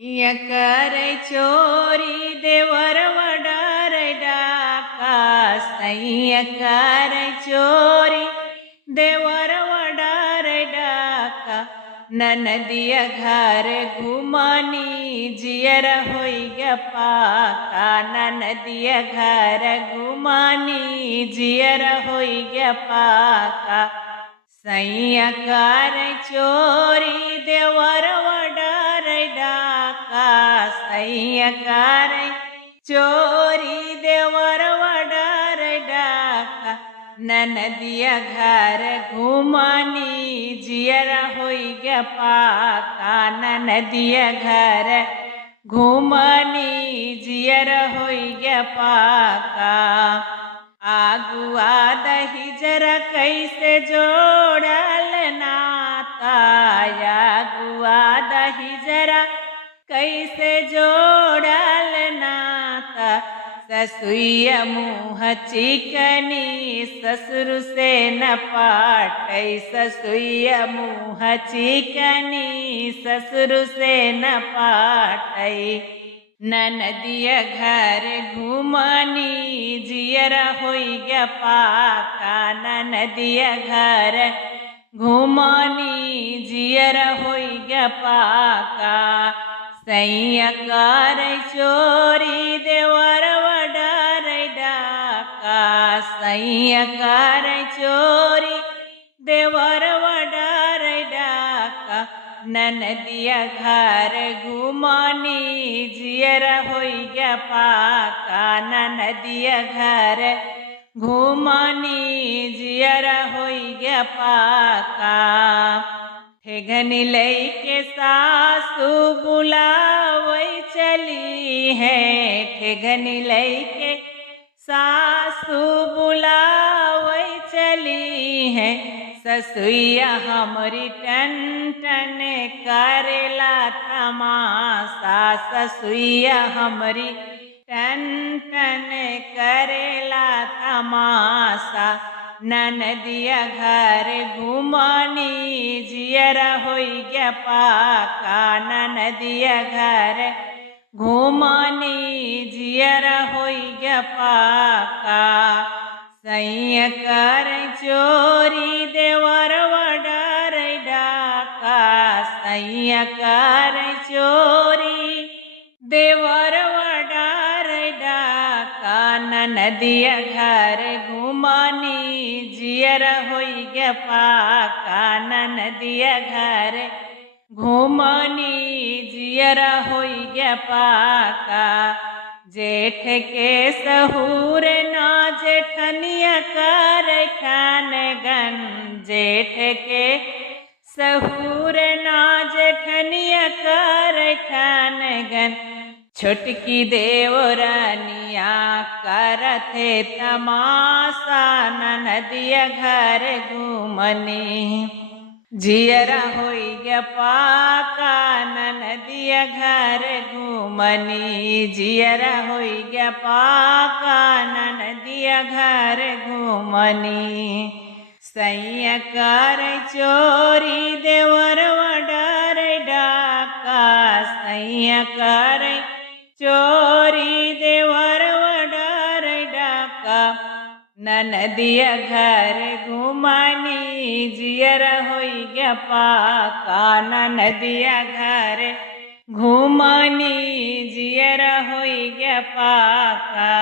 कर चोरी देवर वडार डाका सैया कर चोरी देवर वडार डाका ननदिया घर घुमानी जियर होई ग पाका ननदिया घर घुमानी जियर होई ग पाका सैया कर चोरी देवर वडार डाका सैया कर चोरी देवर वडार डाका ननदिया घर घुमानी जियर होई ग पाका ननदिया घर घुमानी जियर होई ग पाका आगुआ दही जरा कैसे जोड़ल नाता आगुआ दही जरा कैसे जोड़ल नाता ससुइया मुँह चिकनी ससुर से न पाटै ससुइया मुँह चिकनी ससुर से न पाटै ननदिया घर घुमानी जियर होई ग पाका ननदिया घर घुमानी जियर होई ग पाका सैया कर चोरी देवर वडार डाका सैया कर चोरी देवर वडार डाका ननदिया घर घुमानी जियर होई ग पाका ननदिया घर घुमानी जियर होई ग पाका ठेगनी लैके सासू बुलावै चली है ठेगनी लैके सासू बुलावै चली है ससुइया हमरी टन टन करेला तमाशा ससुइया हमरी टन टन करेला तमाशा ननदिया घर घुमानी जियर होई ग पाका ननदिया घर घुमानी जियर होई ग पाका सैया कर चोरी देवर वडार डाका सैया कर चोरी देवर वडार डाका ननदिया घर घुमानी जियर होई ग पाका ननदिया घर घुमानी जियर होई ग पाका जेठ के सहूर ना जेठनिया कर ठान गन जेठ के सहूर ना जेठनिया कर ठान गन छोटकी देवरानिया करथे तमाशा ननदिया घर घुमनी जियरा होई ग पाका ननदिया घर घुमनी जियरा होई ग पाका ननदिया घर घुमनी सैया कर चोरी देवर वडार डाका सैया कर चोरी देवर वडार डाका ननदिया घर घुमानी जियर होई ग पाका ननदिया घर घुमानी जियर होई ग पाका।